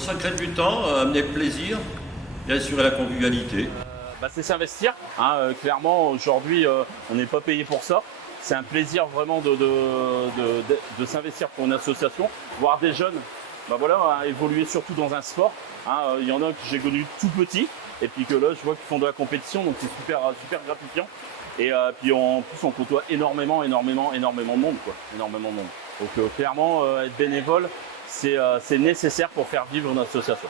Consacrer du temps, amener le plaisir et assurer la convivialité. C'est s'investir. Clairement, aujourd'hui, on n'est pas payé pour ça. C'est un plaisir vraiment de s'investir pour une association, voir des jeunes évoluer surtout dans un sport. Il y en a que j'ai connu tout petit, et puis que là, je vois qu'ils font de la compétition, donc c'est super gratifiant. Et puis en plus, on côtoie énormément de monde, quoi. Énormément de monde. Donc clairement, être bénévole, c'est nécessaire pour faire vivre une association.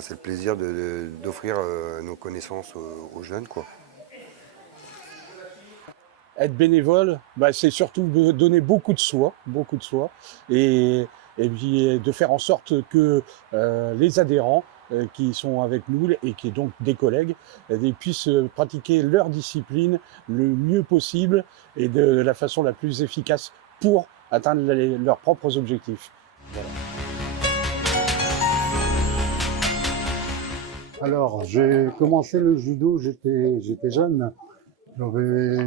C'est le plaisir d'offrir nos connaissances aux jeunes, quoi. Être bénévole, c'est surtout donner beaucoup de soi, et puis de faire en sorte que les adhérents qui sont avec nous et qui sont donc des collègues, ils puissent pratiquer leur discipline le mieux possible et de la façon la plus efficace pour atteindre leurs propres objectifs. Voilà. Alors, j'ai commencé le judo, j'étais jeune, j'avais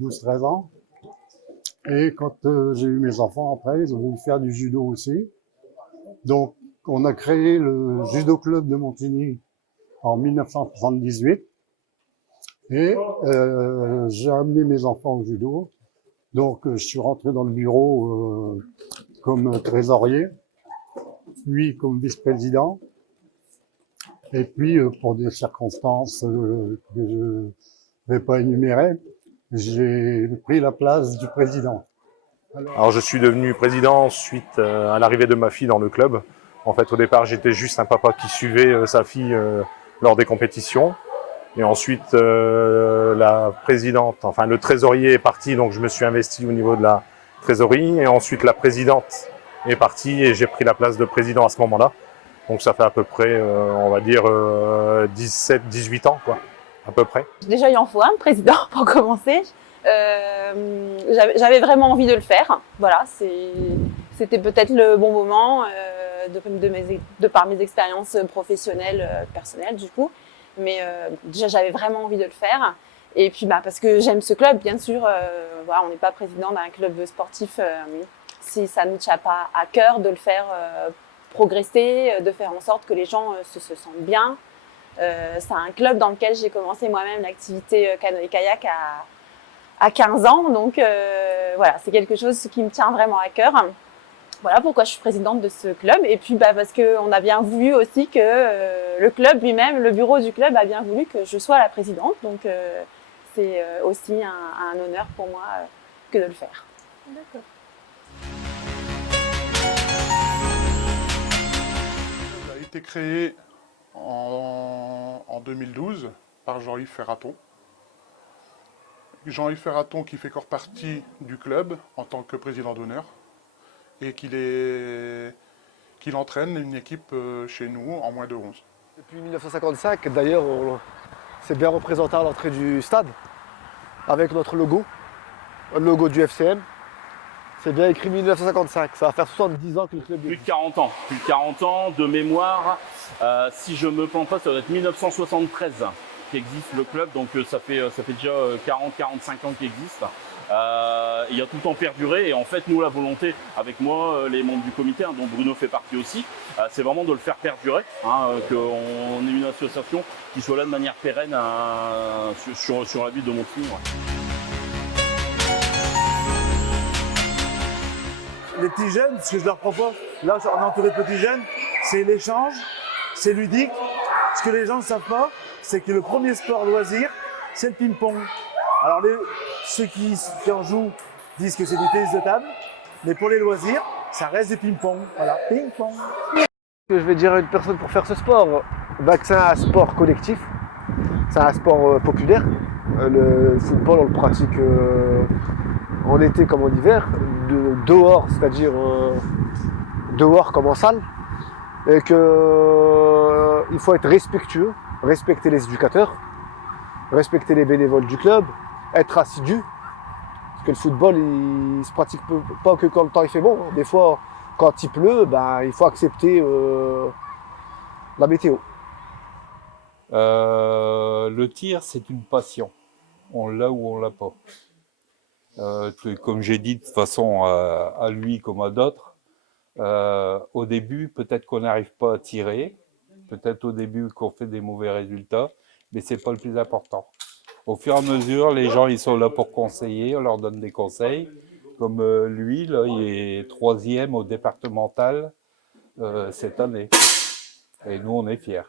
12-13 ans. Et quand j'ai eu mes enfants après, ils ont voulu faire du judo aussi. Donc, on a créé le judo club de Montigny en 1978. Et j'ai amené mes enfants au judo. Donc, je suis rentré dans le bureau comme trésorier, puis comme vice-président. Et puis, pour des circonstances que je ne vais pas énumérer, j'ai pris la place du président. Alors je suis devenu président suite à l'arrivée de ma fille dans le club. En fait, au départ, j'étais juste un papa qui suivait sa fille lors des compétitions. Et ensuite, la présidente, enfin le trésorier est parti, donc je me suis investi au niveau de la trésorerie. Et ensuite, la présidente est partie et j'ai pris la place de président à ce moment-là. Donc ça fait à peu près, on va dire, 17-18 ans, quoi, à peu près. Déjà, il en faut un président pour commencer. J'avais vraiment envie de le faire. Voilà, c'était peut-être le bon moment de par mes expériences professionnelles, personnelles du coup. Mais déjà, j'avais vraiment envie de le faire. Et puis, parce que j'aime ce club, bien sûr. Voilà, on n'est pas président d'un club sportif si ça ne nous tient pas à cœur de le faire progresser, de faire en sorte que les gens se sentent bien. C'est un club dans lequel j'ai commencé moi-même l'activité canoë-kayak à 15 ans. Donc voilà, c'est quelque chose qui me tient vraiment à cœur. Voilà pourquoi je suis présidente de ce club. Et puis parce qu'on a bien voulu aussi que le club lui-même, le bureau du club a bien voulu que je sois la présidente. Donc c'est aussi un honneur pour moi que de le faire. D'accord. Il a été créé en 2012 par Jean-Yves Ferraton. Jean-Yves Ferraton qui fait encore partie du club en tant que président d'honneur et qu'il entraîne une équipe chez nous en moins de 11. Depuis 1955, d'ailleurs, c'est bien représenté à l'entrée du stade avec notre logo, le logo du FCM. C'est bien écrit 1955, ça va faire 70 ans que le club est. Plus de 40 ans, de mémoire. Si je me plante pas, ça doit être 1973 qu'existe le club, donc ça fait déjà 40-45 ans qu'il existe. Il a tout le temps perduré et en fait nous la volonté avec moi, les membres du comité, dont Bruno fait partie aussi, c'est vraiment de le faire perdurer, qu'on ait une association qui soit là de manière pérenne sur la ville de Montigny. Les petits jeunes, ce que je leur propose, là on est entouré de petits jeunes, c'est l'échange, c'est ludique. Ce que les gens ne savent pas, c'est que le premier sport loisir, c'est le ping-pong. Alors ceux qui en jouent disent que c'est du tennis de table, mais pour les loisirs, ça reste du ping-pong. Voilà, ping-pong. Je vais dire à une personne pour faire ce sport, que c'est un sport collectif, c'est un sport populaire. Le football, on le pratique en été comme en hiver, dehors, c'est-à-dire dehors comme en salle, et qu'il faut être respectueux, respecter les éducateurs, respecter les bénévoles du club, être assidu, parce que le football, il se pratique pas que quand le temps il fait bon. Des fois, quand il pleut, il faut accepter la météo. Le tir, c'est une passion. On l'a ou on l'a pas. Comme j'ai dit de toute façon à lui comme à d'autres, Au début, peut-être qu'on n'arrive pas à tirer, peut-être au début qu'on fait des mauvais résultats, mais c'est pas le plus important. Au fur et à mesure, les gens ils sont là pour conseiller, on leur donne des conseils. Comme lui, là, il est 3e au départemental cette année. Et nous, on est fiers.